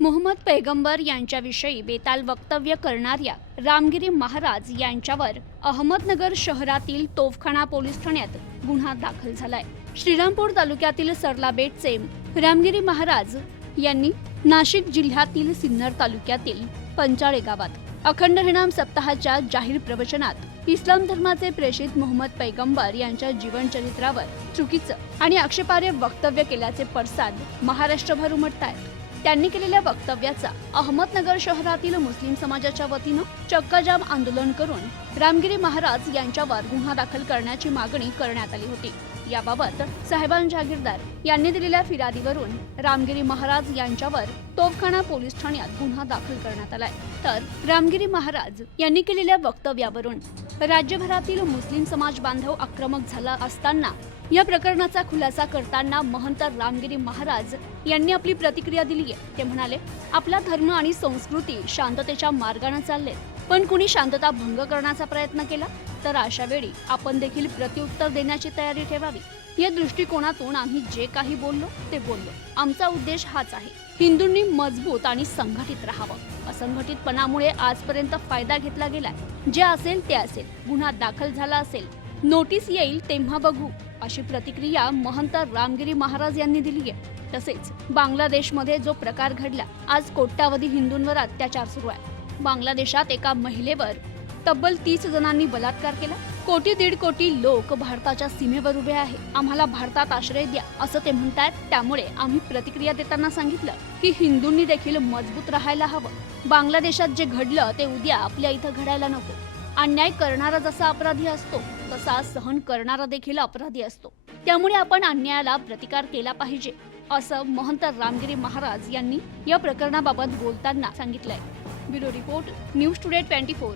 मोहम्मद पैगंबर यांच्याविषयी बेताल वक्तव्य करणाऱ्या रामगिरी महाराज यांच्यावर अहमदनगर शहरातील तोफखाना पोलीस ठाण्यात गुन्हा दाखल झालाय. श्रीरामपूर तालुक्यातील सरलाबेटचे रामगिरी महाराज यांनी नाशिक जिल्ह्यातील सिन्नर तालुक्यातील पंचाळे गावात अखंड हिणाम सप्ताहाच्या जाहीर प्रवचनात इस्लाम धर्माचे प्रेषित मोहम्मद पैगंबर यांच्या जीवनचरित्रावर चुकीचं आणि आक्षेपार्ह वक्तव्य केल्याचे पडसाद महाराष्ट्रभर उमटत आहेत त्यांनी केलेल्या वक्तव्याचा अहमदनगर शहरातील मुस्लिम समाजाच्या वतीनं चक्काजाम आंदोलन करून रामगिरी महाराज यांच्यावर गुन्हा दाखल करण्याची मागणी करण्यात आली होती. याबाबत साहेबान जागीरदार यांनी दिलेल्या फिर्यादीवरून रामगिरी महाराज यांच्यावर तोफखाना पोलीस ठाण्यात गुन्हा दाखल करण्यात आलाय. तर रामगिरी महाराज यांनी केलेल्या वक्तव्यावरून राज्यभरातील मुस्लिम समाज बांधव आक्रमक झाला असताना या प्रकरणाचा खुलासा करताना महंत रामगिरी महाराज यांनी आपली प्रतिक्रिया दिली आहे. ते म्हणाले आपला धर्म आणि संस्कृती शांततेच्या मार्गाने चालले पण कुणी शांतता भंग करण्याचा प्रयत्न केला? तर अशा वेळी आपण देखील प्रत्युत्तर देण्याची तयारी ठेवावी. या दृष्टिकोनातून आम्ही जे काही बोललो ते बोललो. आमचा उद्देश हाच आहे. हिंदूंनी मजबूत आणि संघटित राहावं. असंघटितपणामुळे आजपर्यंत फायदा घेतला गेला जे असेल ते असेल. गुन्हा दाखल झाला असेल. नोटीस येईल तेव्हा बघू अशी प्रतिक्रिया महंत रामगिरी महाराज यांनी दिली आहे. तसेच बांगलादेशमध्ये जो प्रकार घडला आज कोट्यावधी हिंदूंवर अत्याचार सुरू आहे. बांगलादेशात एका महिलेवर तब्बल तीस जणांनी बलात्कार केला. कोटी दीड कोटी लोक भारताच्या सीमेवर उभे आहे. आम्हाला भारतात आश्रय द्या असं ते म्हणतायत. त्यामुळे आम्ही प्रतिक्रिया देताना सांगितलं की हिंदूंनी देखील मजबूत राहायला हवं. बांगलादेशात जे घडलं ते उद्या आपल्या इथं घडायला नको. अन्याय करणारा जसा अपराधी असतो तसा सहन करणारा देखील अपराधी असतो. त्यामुळे आपण अन्यायाला प्रतिकार केला पाहिजे असं महंत रामगिरी महाराज यांनी या प्रकरणाबाबत बोलताना सांगितलंय. Bureau report news today twenty four.